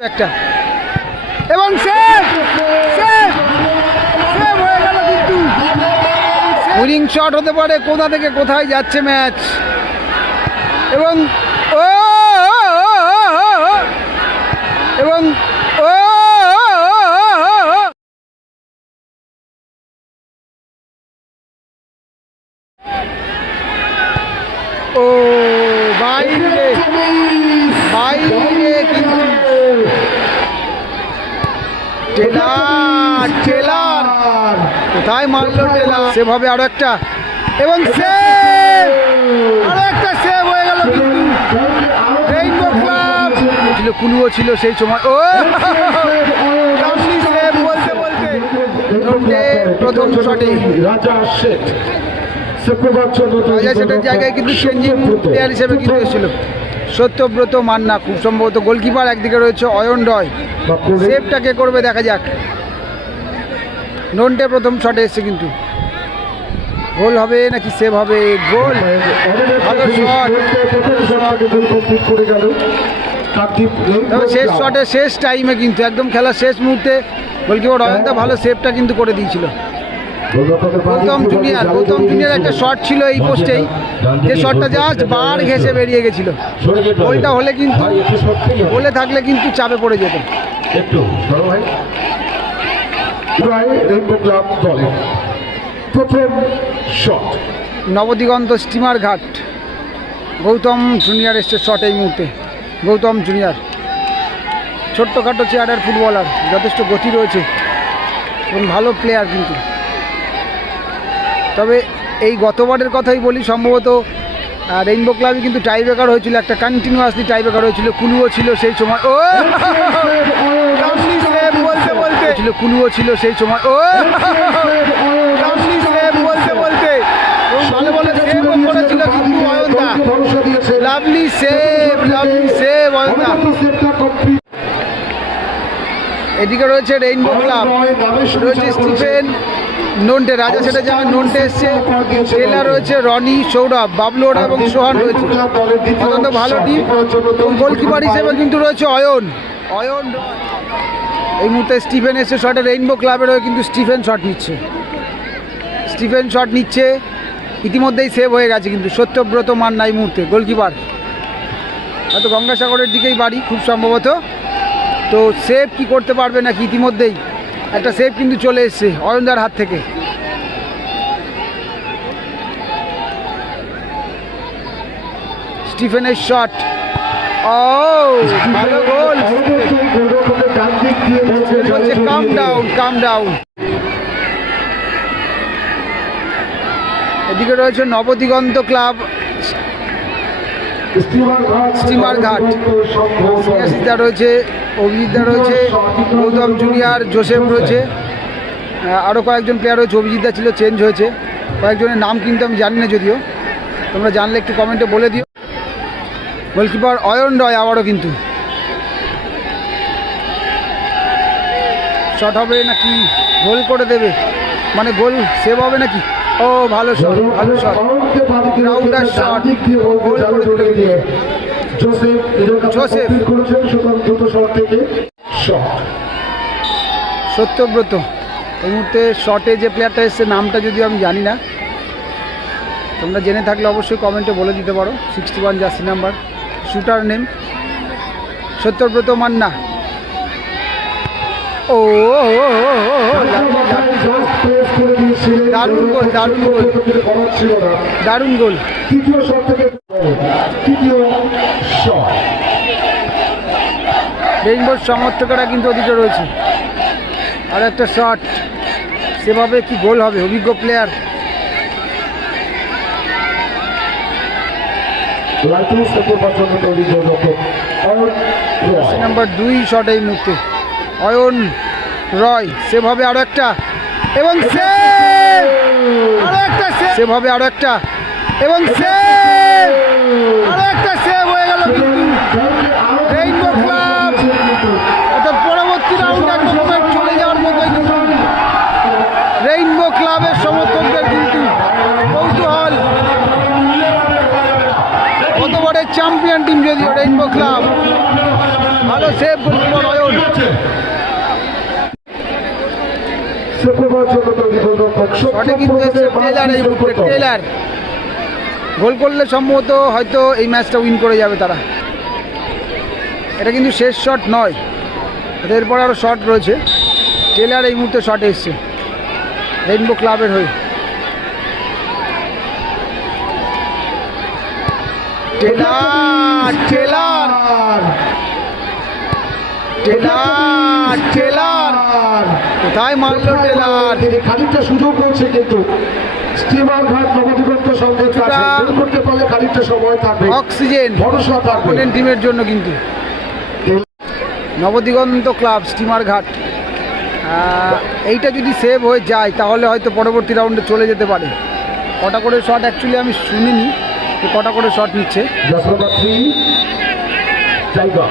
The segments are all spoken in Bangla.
একটা এবং সেভ সেভ সেভ হয়ে উইনিং শট হতে পারে কোথা থেকে কোথায় যাচ্ছে ম্যাচ এবং ও এবং ও ও বাইরে বাইরে কিন্তু টেলার টেলার। কোথায় মারলো টেলার? সেভাবে আরও একটা। এবং সেভ আরও একটা সেভ হয়ে গেল কিন্তু। রেইনবো ক্লাব ছিল কুলুও ছিল সেই সময়। ও! সেভ বলতে বলতে। প্রথম শটে রাজা শেঠ। শুক্রবার জন্য রাজা সেটার জায়গায় কিন্তু চেঞ্জিং প্লেয়ার হিসেবে কিন্তু এসেছিল। সত্যব্রত মান্না খুব সম্ভবত গোলকিপার একদিকে রয়েছে অয়ন রয়। সেভটা কে করবে দেখা যাক। নন্টে প্রথম শটে এসছে কিন্তু। গোল হবে নাকি সেভ হবে? গোল। শেষ শটে শেষ টাইমে কিন্তু একদম খেলার শেষ মুহূর্তে গোলকিপার অয়নটা ভালো সেভটা কিন্তু করে দিয়েছিল। গৌতম জুনিয়র গৌতম জুনিয়র একটা শট ছিল এই পোস্টেই যে শটটা জাস্ট বার ঘেসে বেরিয়ে গেছিল। গোলটা হলে কিন্তু বলে থাকলে কিন্তু চাপে পড়ে যেত। একটু প্রথম শট নবদিগন্ত স্টিমার ঘাট। গৌতম জুনিয়র এসছে শট এই মুহূর্তে। গৌতম জুনিয়র ছোট্টখাটো চেয়ারের ফুটবলার যথেষ্ট গতি রয়েছে। এবং ভালো প্লেয়ার কিন্তু। তবে এই গতবারের কথাই বলি, সম্ভবত রেইনবো ক্লাবে কিন্তু টাই ব্রেকার হয়েছিল, একটা কন্টিনিউয়াসলি টাই ব্রেকার হয়েছিল, কুলুও ছিল সেই সময়, ও! ছিল কুলুও ছিল সেই সময়, ও! সেভ এদিকে রয়েছে রেইনবো ক্লাব রয়েছে স্টিফেন নন্টে রাজা সেটা যেমন নন্টে এসছে। টেলা রয়েছে রনি সৌরভ বাবলু ওরা এবং সোহান রয়েছে। অত্যন্ত ভালো টিম। এবং গোলকিপার হিসেবে কিন্তু রয়েছে অয়ন। অয়ন এই মুহূর্তে স্টিফেন এসছে শটে রেইনবো ক্লাবের হয়ে কিন্তু স্টিফেন শট নিচ্ছে। স্টিফেন শট নিচ্ছে। ইতিমধ্যেই সেভ হয়ে গেছে কিন্তু। সত্যব্রত মান নাই মুহূর্তে। গোলকিপার হয়তো গঙ্গাসাগরের দিকেই বাড়ি খুব সম্ভবত। তো সেভ কি করতে পারবে নাকি ইতিমধ্যেই? একটা সেভ কিন্তু চলে এসছে, অয়নদার হাত থেকে। স্টিফেনের শট ও কাম ডাউন এদিকে রয়েছে নবদিগন্ত ক্লাব। স্টিমার ঘাট। সম্ভব রয়েছে, অভিজিৎদা রয়েছে, গৌতম জুনিয়র, জোসেফ রয়েছে। আরও কয়েকজন প্লেয়ার রয়েছে, অভিজিৎদা ছিল চেঞ্জ হয়েছে। কয়েকজনের নাম কিন্তু আমি জানি না যদিও। তোমরা জানলে একটু কমেন্টে বলে দিও। গোলকিপার অয়ন রয় আবারও কিন্তু। শট হবে নাকি? গোল করে দেবে। মানে গোল সেভ হবে নাকি? ও ভালো শট ভালো শট Rounder shot. গোল করে দিয়ে জোসেফ জোসেফ। করেছেন সুতরাং দ্রুত শট থেকে শট সত্যব্রত এই মুহূর্তে শটে যে প্লেয়ারটা এসছে নামটা যদিও আমি জানি না তোমরা জেনে থাকলে অবশ্যই কমেন্টে বলে দিতে পারো sixty one jersey number shooter name Satyabrata Manna ও ও, ও, ও, ও, ও, দারুণ, গোল, দারুণ গোল। দারুণ গোল। তৃতীয় শট থেকে তৃতীয় শট রেইনবোর সমর্থকেরা কিন্তু ওদিকে রয়েছে। আর একটা শট সেভাবে কি গোল হবে অভিজ্ঞ প্লেয়ার। নাম্বার দুই শট এই মুহূর্তে। অয়ন রয় সেভাবে আরও একটা। এবং সেভাবে আরও একটা। এবং সেভ আরও একটা সেভ হয়ে গেল কিন্তু রেইনবো ক্লাব অর্থাৎ পরবর্তী রাউন্ডে একদম চলে যাওয়ার মতো কিন্তু রেইনবো ক্লাবের সমর্থকদের কিন্তু কৌতূহল গতবারের চ্যাম্পিয়ন টিম যদিও রেইনবো ক্লাব ভালো সেভ গোলকিপার দারুণ সেপ্টেম্বর জন্য টেলার এই মুহূর্তে টেলার গোল করলে সম্ভবত হয়তো এই ম্যাচটা উইন করে যাবে তারা। এটা কিন্তু শেষ শট নয়। এরপর আরও শট রয়েছে। টেলার এই মুহূর্তে শট এসছে। রেইনবো ক্লাবের হয়ে। টেলার টেলার টেলার টেলার কোথায় মারলো টেলার তিনি খানিকটা সুযোগ রয়েছে কিন্তু। স্টিমার ঘাট নবদিগন্ত সংঘের কাছে কিছুটা গোল করতে পারলে খানিকটা সময় থাকবে। অক্সিজেন ভরসা থাকবে। অপোনেন্ট টিমের জন্য কিন্তু। নবদিগন্ত ক্লাব স্টিমার ঘাট। এইটা যদি সেভ হয়ে যায় তাহলে হয়তো পরবর্তী রাউন্ডে চলে যেতে পারে। কটা করে শট অ্যাকচুয়ালি আমি শুনিনি যে কটা করে শট নিচ্ছে। টাইগার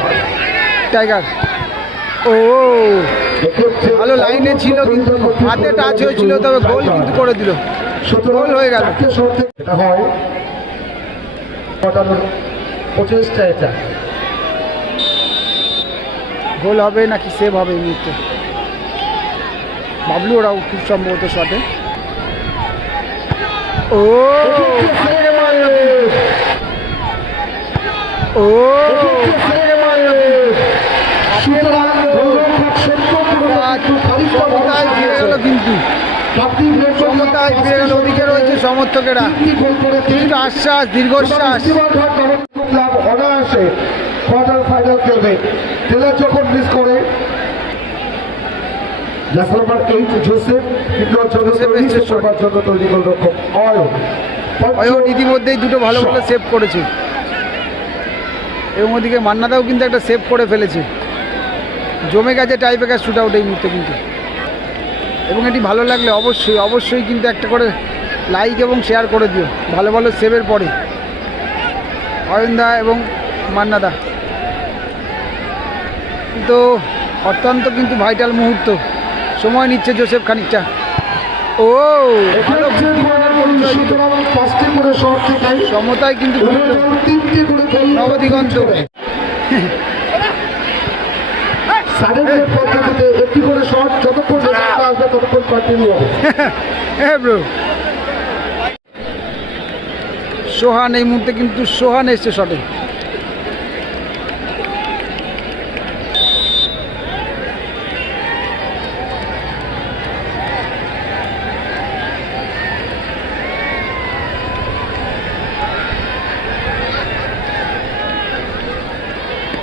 টাইগার ও। ভালো লাইনে ছিল কিন্তু হাতে টাচ হয়েছিল তবে গোল কিন্তু করে দিল। গোল হয়ে গেল। এটা হয়। প্রচেষ্টা এটা। গোল হবে নাকি সেভ হবে এই মুহূর্তে? বাবলু ওরাও খুব সম্ভবত শটে ও। ও সুতরাং গোলরক্ষক সত্যপুরটা একটু খানিকটা সমতায় ফিরে গেল কিন্তু। সমতায় ফিরে গেল ওদিকে রয়েছে সমর্থকেরা। কিছুটা আশ্বাস দীর্ঘশ্বাস। ক্লাব অনায়াসে কোয়ার্টার ফাইনাল খেলবে। টেলার যখন মিস করে। Jersey number eight Joseph Indore জন্য জোসেফ তৈরি এসছে সেপ্টেম্বর জন্য তৈরি গোলরক্ষক অয়ন। অয়ন ইতিমধ্যেই দুটো ভালো ভালো সেভ করেছে। এবং ওদিকে মান্নাদাও কিন্তু একটা সেভ করে ফেলেছে। জমে গেছে টাইপেকার শুট আউট এই মুহূর্তে কিন্তু। এবং এটি ভালো লাগলে অবশ্যই অবশ্যই কিন্তু একটা করে লাইক এবং শেয়ার করে দিও। ভালো ভালো সেভের পরে। অয়নদা এবং মান্নাদা। কিন্তু অত্যন্ত কিন্তু ভাইটাল মুহূর্ত। সময় নিচ্ছে জোসেফ খানিকটা। ও! সমতায় কিন্তু পরিচয় দিল। সুতরাং পাঁচটি করে শট থেকে সমতায় কিন্তু ঘুরল। তিনটি করে গোল নবদিগন্ত। পদ্ধতিতে একটি করে শট যতক্ষণ আসবে ততক্ষণ কন্টিনিউ হবে। হ্যাঁ সোহান এই মুহূর্তে কিন্তু সোহান এসছে শটে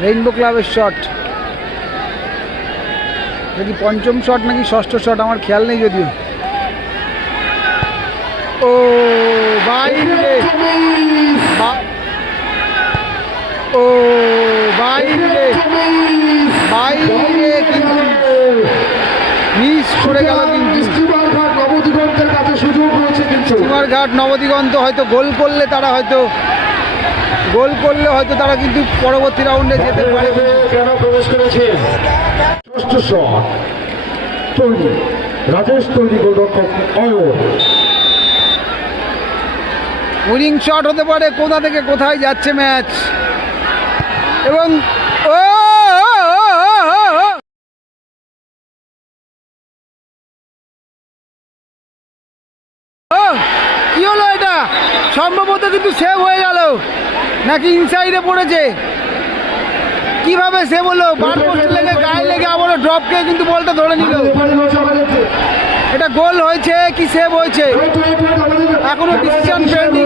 রেইনবো ক্লাবের শট নাকি পঞ্চম শট নাকি ষষ্ঠ শট? আমার খেয়াল নেই যদিও। ও বাইরে ও বাইরে বাইরে কিন্তু। মিস করে গেল কিন্তু। ঘাট নবদিগন্ত হয়তো গোল করলে তারা হয়তো, গোল করলে হয়তো তারা কিন্তু পরবর্তী রাউন্ডে যেতে পারে। ষষ্ঠ শট তৈরি। রাজেশ তৈরি গোলরক্ষক উইনিং শট হতে পারে কোথা থেকে কোথায় যাচ্ছে ম্যাচ? এবং ও, কি হলো এটা? সম্ভবত কিন্তু সেভ হয়ে গেল। নাকি ইনসাইডে পড়েছে? কীভাবে সে হলো বার পোস্টে লেগে, গায়ে লেগে আবারও ড্রপ খেয়ে কিন্তু বলটা ধরে নিল। এটা গোল হয়েছে কি সেভ হয়েছে? এখনও ডিসিশন পেন্ডিং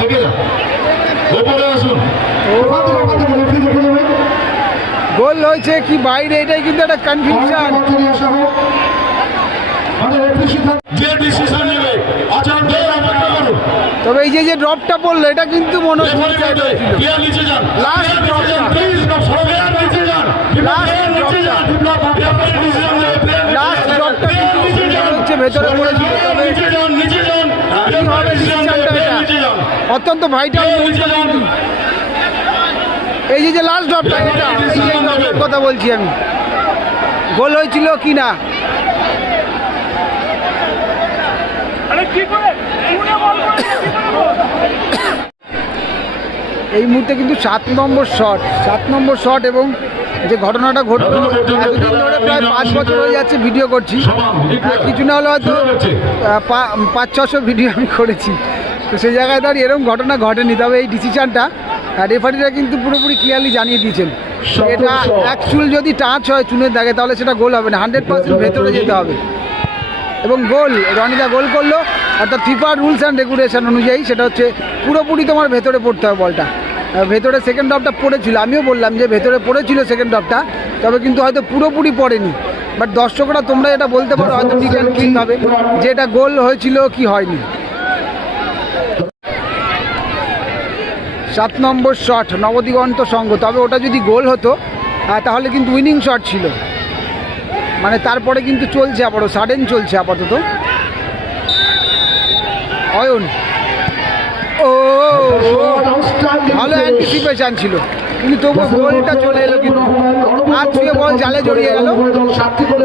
থেকে ওখান থেকে রেফারি দেখে নেবেন গোল হয়েছে কি বাইরে, এটাই কিন্তু একটা কনফিউশন তবে এই যে যে ড্রপটা পড়ল এটা কিন্তু মনে হচ্ছে মনে ভেতরে পড়েছিল অত্যন্ত ভাইটাল এই যে যে লাস্ট ড্রপটা এটা কথা বলছি আমি গোল হয়েছিল কি না এই মুহূর্তে কিন্তু সাত নম্বর শট সাত নম্বর শট এবং যে ঘটনাটা ঘটলো এতদিন ধরে প্রায় পাঁচ বছর হয়ে যাচ্ছে ভিডিও করছি। কিছু না হলে হয়তো পাঁচ ছশো ভিডিও আমি করেছি। তো সেই জায়গায় তার এরকম ঘটনা ঘটেনি তবে এই ডিসিশনটা রেফারিরা কিন্তু পুরোপুরি ক্লিয়ারলি জানিয়ে দিয়েছেন। এটা অ্যাকচুয়াল যদি টাচ হয় চুনের দাগে তাহলে সেটা গোল হবে না। হান্ড্রেড পার্সেন্ট ভেতরে যেতে হবে। এবং গোল, রনিদা গোল করল। অর্থাৎ ফিফার রুলস অ্যান্ড রেগুলেশন অনুযায়ী সেটা হচ্ছে পুরোপুরি তোমার ভেতরে পড়তে হবে বলটা। ভেতরে সেকেন্ড ডপটা পড়েছিল, আমিও বললাম যে ভেতরে পড়েছিল সেকেন্ড ডপটা তবে কিন্তু হয়তো পুরোপুরি পড়েনি। বাট দর্শকরা তোমরা এটা বলতে পারো, হয়তো ঠিক অ্যান্ড ক্লিনভাবে যে এটা গোল হয়েছিল কি হয়নি। সাত নম্বর শট নবদিগন্ত সঙ্গ তবে ওটা যদি গোল হতো তাহলে কিন্তু উইনিং শট ছিল। মানে তারপরে কিন্তু চলছে আপাতত সাডেন চলছে আপাতত। অয়ন। ও, ভালো অ্যান্টিসিপেশন ছিল। কিন্তু তবু গোলটা চলে এলো কিন্তু। হাত ছুঁয়ে বল জালে জড়িয়ে গেল।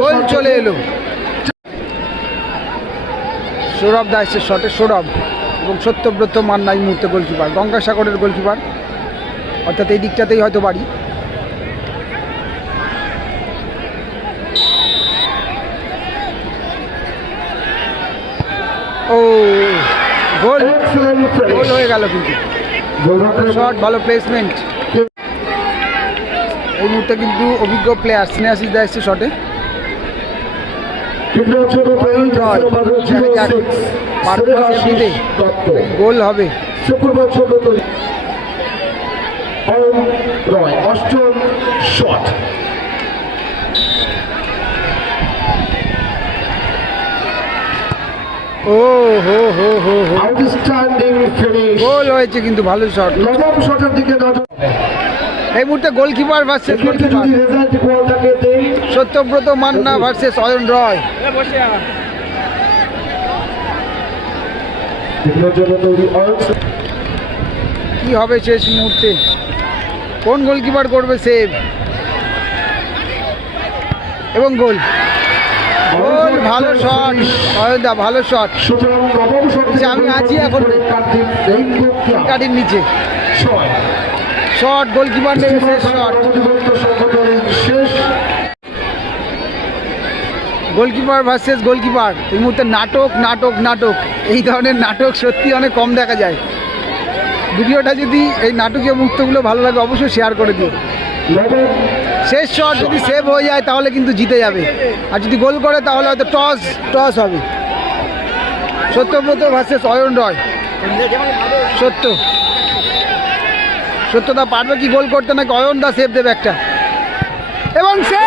গোল চলে এলো। সৌরভ দা এসছে শটে সৌরভ এবং সত্যব্রত মান্না এই মুহূর্তে গোলকিপার গঙ্গাসাগরের গোলকিপার অর্থাৎ এই দিকটাতেই হয়তো বাড়ি ও গোল। গোল হয়ে গেল কিন্তু। শট ভালো প্লেসমেন্ট এই মুহূর্তে কিন্তু অভিজ্ঞ প্লেয়ার স্নেহাশিস দা এসছে শটে গোল হবে। অষ্টম শট ও হো হো হো হো। আউটস্ট্যান্ডিং ফিনিশ গোল হয়েছে কিন্তু ভালো শট নবম শটের দিকে এই মুহূর্তে goalkeeper versus Satyabrata Manna versus Ayan Roy. কি হবে শেষ মুহূর্তে? কোন গোলকিপার করবে সেভ এবং গোল ভালো শট অয়নদা ভালো শট যে আমি আছি এখন। কাটির নিচে। শট গোলকিপার শেষ শট গোলকিপার ভার্সেস গোলকিপার এই মুহূর্তে নাটক নাটক নাটক। এই ধরনের নাটক সত্যি অনেক কম দেখা যায়। ভিডিওটা যদি এই নাটকীয় মুহূর্তগুলো ভালো লাগে, অবশ্যই শেয়ার করে দিও। শেষ শট যদি সেভ হয়ে যায়, তাহলে কিন্তু জিতে যাবে। আর যদি গোল করে, তাহলে হয়তো টস টস হবে। সত্যব্রত ভার্সেস অয়ন রয়। সত্য। সত্যদা পারবে কি গোল করতে, নাকি অয়ন দা সেভ দেবে একটা? এবং সে